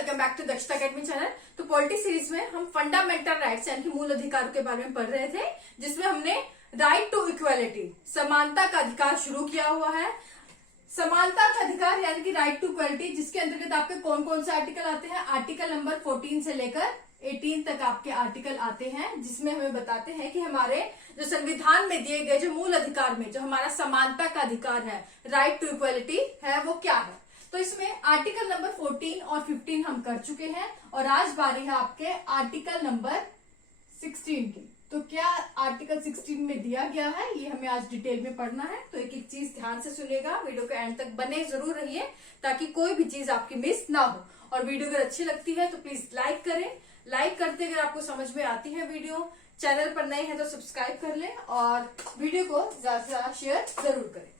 Welcome back to दक्षता academy channel. तो polity series में हम फंडामेंटल राइट्स यानी कि मूल अधिकारों के बारे में पढ़ रहे थे, जिसमें हमने राइट टू इक्वालिटी, समानता का अधिकार शुरू किया हुआ है। समानता का अधिकार यानी कि राइट टू इक्वालिटी, जिसके अंतर्गत आपके कौन कौन से आर्टिकल आते हैं। आर्टिकल नंबर 14 से लेकर 18 तक आपके आर्टिकल आते हैं, जिसमें हमें बताते हैं कि हमारे जो संविधान में दिए गए जो मूल अधिकार में जो हमारा समानता का अधिकार है, राइट टू इक्वालिटी है, वो क्या है। तो इसमें आर्टिकल नंबर 14 और 15 हम कर चुके हैं और आज बारी है आपके आर्टिकल नंबर 16 की। तो क्या आर्टिकल 16 में दिया गया है ये हमें आज डिटेल में पढ़ना है। तो एक एक चीज ध्यान से सुनिएगा, वीडियो के एंड तक बने जरूर रहिए ताकि कोई भी चीज आपकी मिस ना हो। और वीडियो अगर अच्छी लगती है तो प्लीज लाइक करें। लाइक करते अगर आपको समझ में आती है वीडियो, चैनल पर नए हैं तो सब्सक्राइब कर लें और वीडियो को ज्यादा से ज्यादा शेयर जरूर करें।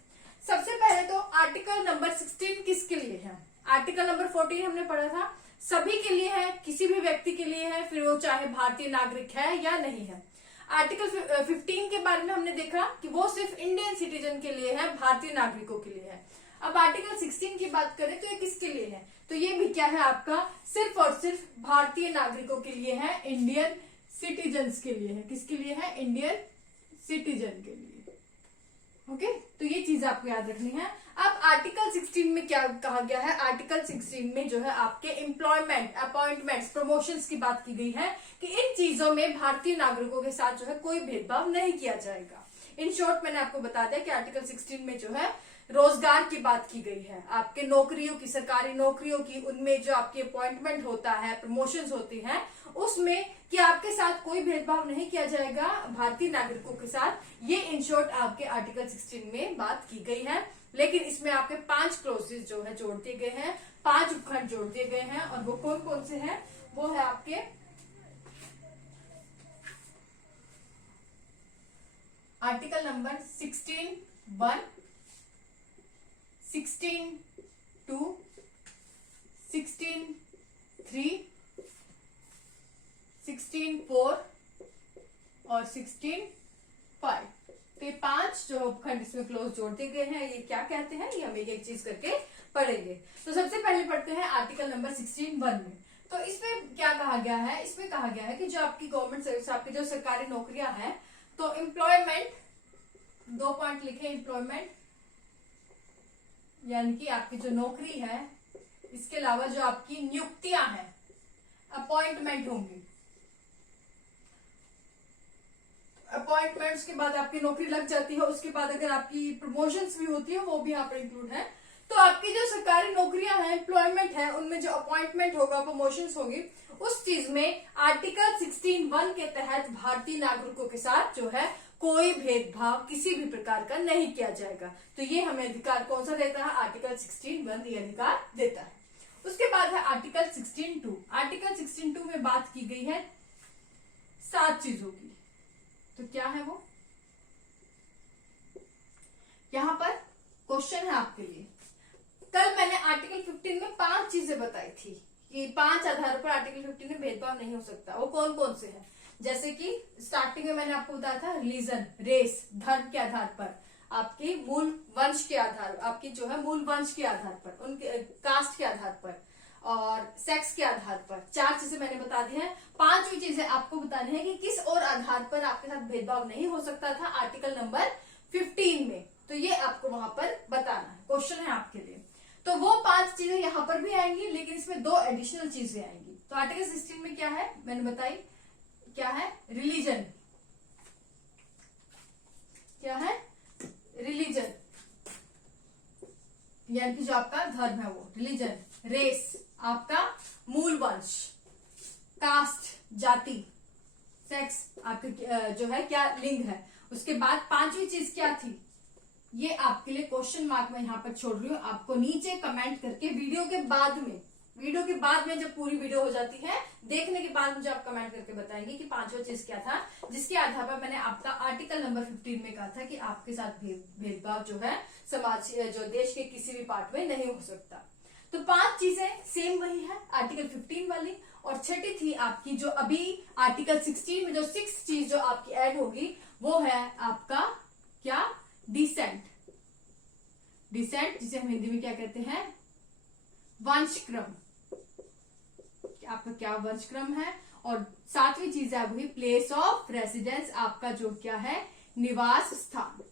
सबसे पहले तो आर्टिकल नंबर 16 किसके लिए है। आर्टिकल नंबर 14 हमने पढ़ा था, सभी के लिए है, किसी भी व्यक्ति के लिए है, फिर वो चाहे भारतीय नागरिक है या नहीं है। आर्टिकल 15 के बारे में हमने देखा कि वो सिर्फ इंडियन सिटीजन के लिए है, भारतीय नागरिकों के लिए है। अब आर्टिकल 16 की बात करें तो ये किसके लिए है, तो ये भी क्या है आपका, सिर्फ और सिर्फ भारतीय नागरिकों के लिए है, इंडियन सिटीजन्स के लिए है। किसके लिए है, इंडियन सिटीजन के लिए। ओके, तो ये चीज आपको याद रखनी है। अब आर्टिकल 16 में क्या कहा गया है, आर्टिकल 16 में जो है आपके एम्प्लॉयमेंट, अपॉइंटमेंट्स, प्रमोशंस की बात की गई है कि इन चीजों में भारतीय नागरिकों के साथ जो है कोई भेदभाव नहीं किया जाएगा। इन शॉर्ट मैंने आपको बता दिया कि आर्टिकल 16 में जो है रोजगार की बात की गई है, आपके नौकरियों की, सरकारी नौकरियों की, उनमें जो आपकी अपॉइंटमेंट होता है, प्रमोशंस होती हैं, उसमें कि आपके साथ कोई भेदभाव नहीं किया जाएगा भारतीय नागरिकों के साथ। ये इन शॉर्ट आपके आर्टिकल 16 में बात की गई है। लेकिन इसमें आपके 5 क्लॉसेज जो है जोड़ दिए गए हैं, 5 उपखंड जोड़ दिए गए हैं। और वो कौन कौन से हैं, वो है आपके आर्टिकल नंबर 16(1), 16(2), 16(3), 16(4) और 16(5। तो ये 5 जो उपखंड इसमें क्लोज जोड़ दिए गए हैं, ये क्या कहते हैं, ये हम एक एक चीज करके पढ़ेंगे। तो सबसे पहले पढ़ते हैं आर्टिकल नंबर 16(1) में। तो इसमें क्या कहा गया है, इसमें कहा गया है कि जो आपकी गवर्नमेंट सर्विस, आपकी जो सरकारी नौकरियां हैं, तो एम्प्लॉयमेंट, 2 पॉइंट लिखे, एम्प्लॉयमेंट यानी कि आपकी जो नौकरी है, इसके अलावा जो आपकी नियुक्तियां हैं, अपॉइंटमेंट होंगी, अपॉइंटमेंट्स के बाद आपकी नौकरी लग जाती है, उसके बाद अगर आपकी प्रमोशंस भी होती है वो भी यहाँ पर इंक्लूड है। तो आपकी जो सरकारी नौकरियां हैं, एम्प्लॉयमेंट है, उनमें जो अपॉइंटमेंट होगा, प्रमोशंस होगी, उस चीज में आर्टिकल 16(1) के तहत भारतीय नागरिकों के साथ जो है कोई भेदभाव किसी भी प्रकार का नहीं किया जाएगा। तो ये हमें अधिकार कौन सा देता है, आर्टिकल 16(1) ये अधिकार देता है। उसके बाद है आर्टिकल 16(2). आर्टिकल 16(2) में बात की गई है 7 चीजों की। तो क्या है वो, यहां पर क्वेश्चन है आपके लिए। कल मैंने आर्टिकल 15 में 5 चीजें बताई थी कि 5 आधार पर आर्टिकल 15 में भेदभाव नहीं हो सकता। वो कौन कौन से हैं, जैसे कि स्टार्टिंग में मैंने आपको बताया था, रिलीजन, रेस, धर्म के आधार पर, आपकी मूल वंश के आधार, आपकी जो है मूल वंश के आधार पर, उनके कास्ट के आधार पर, और सेक्स के आधार पर। 4 चीजें मैंने बता दी हैं। 5वीं चीजें आपको बतानी है कि किस और आधार पर आपके साथ भेदभाव नहीं हो सकता था आर्टिकल नंबर 15 में। तो ये आपको वहां पर बताना है, क्वेश्चन है आपके लिए। तो वो 5 चीजें यहां पर भी आएंगी, लेकिन इसमें 2 एडिशनल चीजें आएंगी। तो आर्टिकल 16 में क्या है मैंने बताई, क्या है, रिलीजन, क्या है, रिलीजन यानी कि जो आपका धर्म है वो, रिलीजन, रेस आपका मूल वंश, कास्ट जाति, सेक्स आपके जो है क्या लिंग है। उसके बाद 5वीं चीज क्या थी, ये आपके लिए क्वेश्चन मार्क मैं यहाँ पर छोड़ रही हूँ, आपको नीचे कमेंट करके वीडियो के बाद में जब पूरी वीडियो हो जाती है, देखने के बाद मुझे आप कमेंट करके बताएंगे कि 5वां चीज क्या था, जिसके आधार पर मैंने आपका आर्टिकल नंबर 15 में कहा था कि आपके साथ भेदभाव जो है समाज, जो देश के किसी भी पार्ट में नहीं हो सकता। तो 5 चीजें सेम वही है आर्टिकल 15 वाली। और छठी थी आपकी जो अभी आर्टिकल 16 में जो 6th चीज जो आपकी ऐड होगी, वो है आपका क्या, डिसेंट। डिसेंट जिसे हम हिंदी में क्या कहते हैं, वंश क्रम। आपका क्या वर्षक्रम है, और सातवीं चीज है वही प्लेस ऑफ रेसिडेंस, आपका जो क्या है निवास स्थान।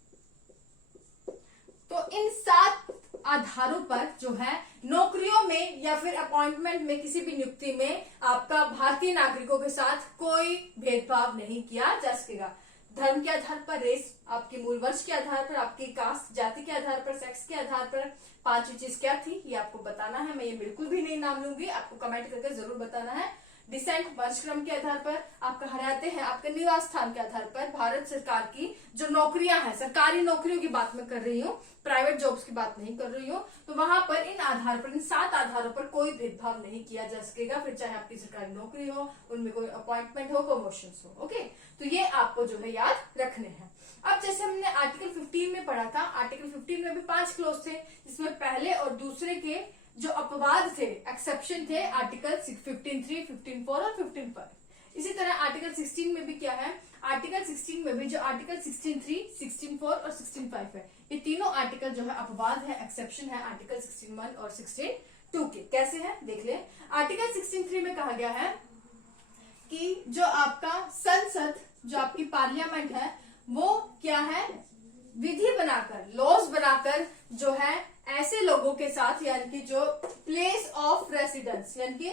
तो इन 7 आधारों पर जो है नौकरियों में या फिर अपॉइंटमेंट में, किसी भी नियुक्ति में आपका भारतीय नागरिकों के साथ कोई भेदभाव नहीं किया जा सकेगा। धर्म के आधार पर, रेस, आपके मूल वर्ष के आधार पर, आपकी कास्ट जाति के आधार पर, सेक्स के आधार पर। 5वीं चीज क्या थी ये आपको बताना है, मैं ये बिल्कुल भी नहीं नाम लूंगी, आपको कमेंट करके जरूर बताना है। डिसेंट वर्षक्रम के आधार पर आप कहाँ रहते हैं, आपके निवास स्थान के आधार पर। भारत सरकार की जो नौकरियां हैं, सरकारी नौकरियों की बात मैं कर रही हूँ, प्राइवेट जॉब्स की बात नहीं कर रही हूँ, तो वहां पर इन आधार पर, इन 7 आधारों पर कोई भेदभाव नहीं किया जा सकेगा, फिर चाहे आपकी सरकारी नौकरी हो, उनमें कोई अपॉइंटमेंट हो, प्रमोशन हो। ओके, तो ये आपको जो है याद रखने हैं। अब जैसे हमने आर्टिकल 15 में पढ़ा था, आर्टिकल 15 में भी 5 क्लोज थे, जिसमें पहले और दूसरे के जो अपवाद थे, एक्सेप्शन थे, आर्टिकल 15(3), 15(4) और 15(5). इसी तरह आर्टिकल 16 में भी क्या है, आर्टिकल 16 में भी जो आर्टिकल 16(3), 16(4) और 16(5) है, ये तीनों आर्टिकल जो है अपवाद है, एक्सेप्शन है आर्टिकल 16(1) और 16(2) के। कैसे है देख ले। आर्टिकल 16(3) में कहा गया है कि जो आपका संसद, जो आपकी पार्लियामेंट है, वो क्या है, विधि बनाकर, लॉज बनाकर जो है ऐसे लोगों के साथ, यानी कि जो प्लेस ऑफ रेसिडेंस यानी कि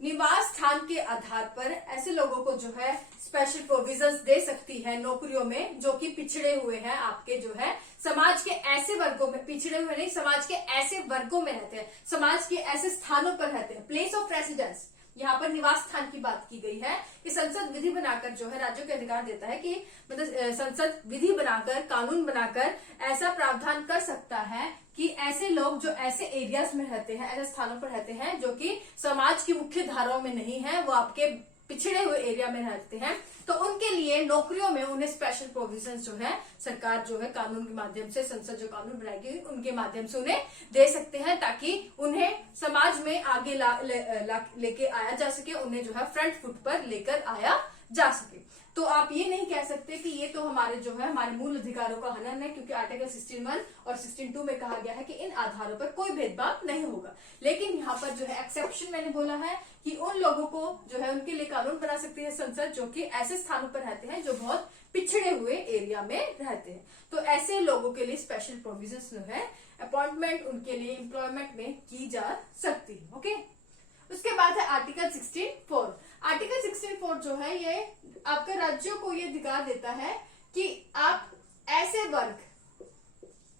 निवास स्थान के आधार पर ऐसे लोगों को जो है स्पेशल प्रोविजंस दे सकती है नौकरियों में, जो कि पिछड़े हुए हैं, आपके जो है समाज के ऐसे वर्गों में, पिछड़े हुए नहीं, समाज के ऐसे वर्गों में रहते हैं, समाज के ऐसे स्थानों पर रहते हैं। प्लेस ऑफ रेसिडेंस, यहाँ पर निवास स्थान की बात की गई है कि संसद विधि बनाकर जो है राज्यों के अधिकार देता है कि मतलब संसद विधि बनाकर, कानून बनाकर ऐसा प्रावधान कर सकता है कि ऐसे लोग जो ऐसे एरियाज में रहते हैं, ऐसे स्थानों पर रहते हैं जो कि समाज की मुख्य धाराओं में नहीं है, वो आपके पिछड़े हुए एरिया में रहते हैं, तो उनके लिए नौकरियों में उन्हें स्पेशल प्रोविजंस जो है सरकार जो है कानून के माध्यम से, संसद जो कानून बनाएगी उनके माध्यम से उन्हें दे सकते हैं, ताकि उन्हें समाज में आगे लेके आया जा सके, उन्हें जो है फ्रंट फुट पर लेकर आया जा सके। तो आप ये नहीं कह सकते कि ये तो हमारे जो है हमारे मूल अधिकारों का हनन है, क्योंकि आर्टिकल 16(1) और 16(2) में कहा गया है कि इन आधारों पर कोई भेदभाव नहीं होगा। लेकिन यहाँ पर जो है एक्सेप्शन मैंने बोला है कि उन लोगों को जो है उनके लिए कानून बना सकती है संसद, जो कि ऐसे स्थानों पर रहते हैं जो बहुत पिछड़े हुए एरिया में रहते हैं। तो ऐसे लोगों के लिए स्पेशल प्रोविजंस जो है अपॉइंटमेंट उनके लिए एम्प्लॉयमेंट में की जा सकती है। ओके, उसके बाद है आर्टिकल 16(4). आर्टिकल 16(4) जो है ये आपके राज्यों को ये अधिकार देता है कि आप ऐसे वर्ग,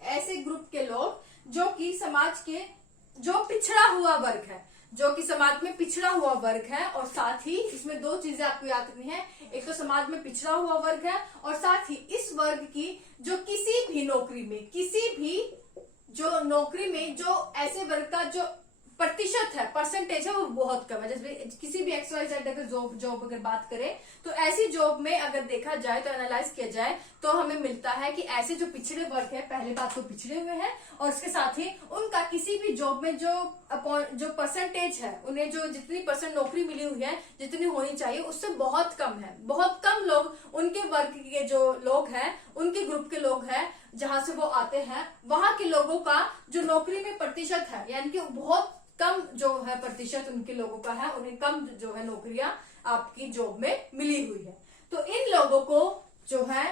ऐसे ग्रुप के लोग जो कि समाज के जो पिछड़ा हुआ वर्ग है, जो कि समाज में पिछड़ा हुआ वर्ग है, और साथ ही इसमें 2 चीजें आपको याद रखनी है, एक तो समाज में पिछड़ा हुआ वर्ग है, और साथ ही इस वर्ग की जो किसी भी नौकरी में, किसी भी जो नौकरी में जो ऐसे वर्ग का जो प्रतिशत है, परसेंटेज है, वो बहुत कम है। जैसे किसी भी XYZ अगर जॉब अगर बात करें, तो ऐसी जॉब में अगर देखा जाए, तो एनालाइज किया जाए, तो हमें मिलता है कि ऐसे जो पिछड़े वर्ग है, पहले बात तो पिछड़े हुए हैं, और उसके साथ ही उनका किसी भी जॉब में जो परसेंटेज है, उन्हें जो जितनी % नौकरी मिली हुई है, जितनी होनी चाहिए, उससे बहुत कम है। बहुत कम लोग उनके वर्ग के जो लोग हैं, उनके ग्रुप के लोग हैं, जहां से वो आते हैं, वहां के लोगों का जो नौकरी में प्रतिशत है, यानी कि बहुत कम जो है प्रतिशत उनके लोगों का है, उन्हें कम जो है नौकरियां आपकी जॉब में मिली हुई है। तो इन लोगों को जो है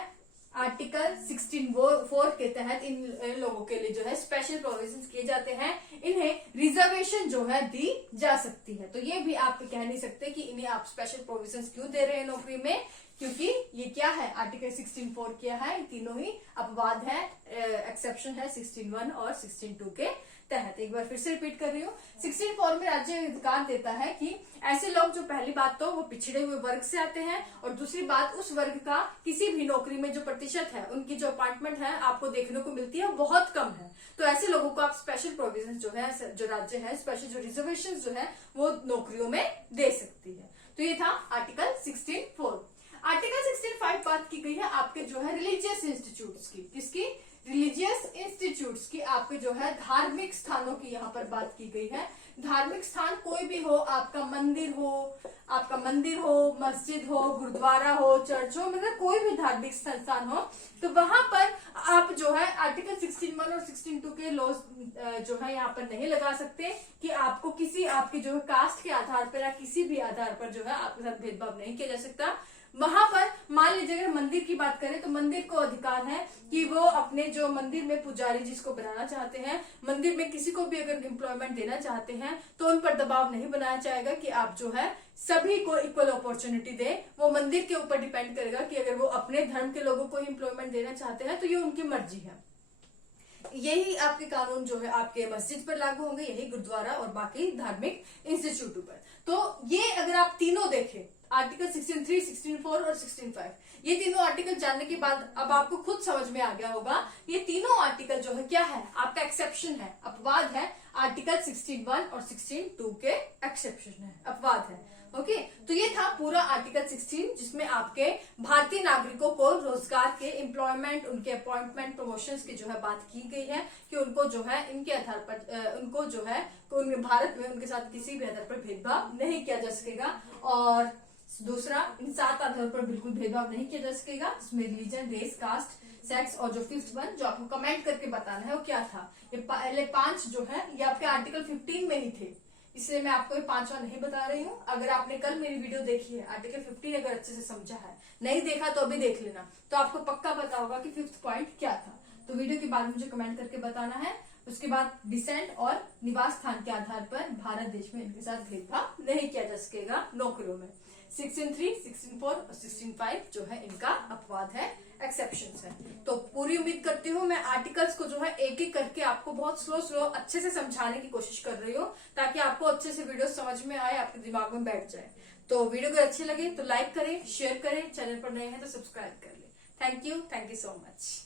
आर्टिकल 16(4) के तहत इन लोगों के लिए जो है स्पेशल प्रोविजंस किए जाते हैं, इन्हें रिजर्वेशन जो है दी जा सकती है। तो ये भी आप कह नहीं सकते कि इन्हें आप स्पेशल प्रोविजंस क्यों दे रहे हैं नौकरी में, क्योंकि ये क्या है, आर्टिकल 16(4) क्या है, तीनों ही अपवाद है, एक्सेप्शन है 16(1) और 16(2) के तहत। एक बार फिर से रिपीट कर रही हूँ, 16(4) में राज्य अधिकार देता है कि ऐसे लोग जो पहली बात तो वो पिछड़े हुए वर्ग से आते हैं, और दूसरी बात उस वर्ग का किसी भी नौकरी में जो प्रतिशत है, उनकी जो अपॉइंटमेंट है आपको देखने को मिलती है, बहुत कम है। तो ऐसे लोगों को आप स्पेशल प्रोविजन जो है, जो राज्य है, स्पेशल जो रिजर्वेशन जो है वो नौकरियों में दे सकती है। तो ये था आर्टिकल 16(4). आर्टिकल 16(5) बात की गई है आपके जो है रिलीजियस इंस्टीट्यूट्स की। किसकी? रिलीजियस इंस्टीट्यूट्स की, आपके जो है धार्मिक स्थानों की यहाँ पर बात की गई है। धार्मिक स्थान कोई भी हो, आपका मंदिर हो, आपका मंदिर हो, मस्जिद हो, गुरुद्वारा हो, चर्च हो, मतलब कोई भी धार्मिक संस्थान हो, तो वहां पर आप जो है आर्टिकल 16(1) और 16(2) के लॉज जो है यहाँ पर नहीं लगा सकते कि आपको किसी आपकी जो है कास्ट के आधार पर या किसी भी आधार पर जो है आपके साथ भेदभाव नहीं किया जा सकता। वहां पर मान लीजिए अगर मंदिर की बात करें तो मंदिर को अधिकार है कि वो अपने जो मंदिर में पुजारी जिसको बनाना चाहते हैं, मंदिर में किसी को भी अगर एम्प्लॉयमेंट देना चाहते हैं तो उन पर दबाव नहीं बनाया जाएगा कि आप जो है सभी को इक्वल अपॉर्चुनिटी दे। वो मंदिर के ऊपर डिपेंड करेगा कि अगर वो अपने धर्म के लोगों को एम्प्लॉयमेंट देना चाहते हैं तो ये उनकी मर्जी है। यही आपके कानून जो है आपके मस्जिद पर लागू होंगे, यही गुरुद्वारा और बाकी धार्मिक इंस्टीट्यूटों पर। तो ये अगर आप तीनों देखें, आर्टिकल 16(3), 16(4) और 16(5), ये तीनों आर्टिकल जानने के बाद अब आपको खुद समझ में आ गया होगा ये तीनों आर्टिकल जो है क्या है, आपका एक्सेप्शन है, अपवाद है। आर्टिकल 16(1) और 16(2) के एक्सेप्शन है, अपवाद है। ओके, तो ये था पूरा आर्टिकल 16 जिसमें आपके भारतीय नागरिकों को रोजगार के एम्प्लॉयमेंट, उनके अपॉइंटमेंट, प्रमोशंस की जो है बात की गई है कि उनको जो है इनके आधार पर उनको जो है भारत में उनके साथ किसी भी आधार पर भेदभाव नहीं किया जा सकेगा। और दूसरा, इन 7 आधारों पर बिल्कुल भेदभाव नहीं किया जा सकेगा, इसमें रिलीजन, रेस, कास्ट, सेक्स, और जो 5th वन जो आपको कमेंट करके बताना है वो क्या था। ये पहले 5 जो है ये आपके आर्टिकल 15 में ही थे, इसलिए मैं आपको ये 5वां नहीं बता रही हूँ। अगर आपने कल मेरी वीडियो देखी है, आर्टिकल 15 अगर अच्छे से समझा है, नहीं देखा तो अभी देख लेना, तो आपको पक्का पता होगा कि 5th पॉइंट क्या था। तो वीडियो के बाद मुझे कमेंट करके बताना है। उसके बाद डिसेंट और निवास स्थान के आधार पर भारत देश में इनके साथ भेदभाव नहीं किया जा सकेगा नौकरियों में। 16(3), 16(4) और 16(5) जो है इनका अपवाद है, एक्सेप्शंस है। तो पूरी उम्मीद करती हूँ मैं आर्टिकल्स को जो है एक एक करके आपको बहुत स्लो अच्छे से समझाने की कोशिश कर रही हूँ, ताकि आपको अच्छे से वीडियो समझ में आए, आपके दिमाग में बैठ जाए। तो वीडियो अगर अच्छी लगे तो लाइक करें, शेयर करें, चैनल पर नए हैं तो सब्सक्राइब कर ले। Thank you so much.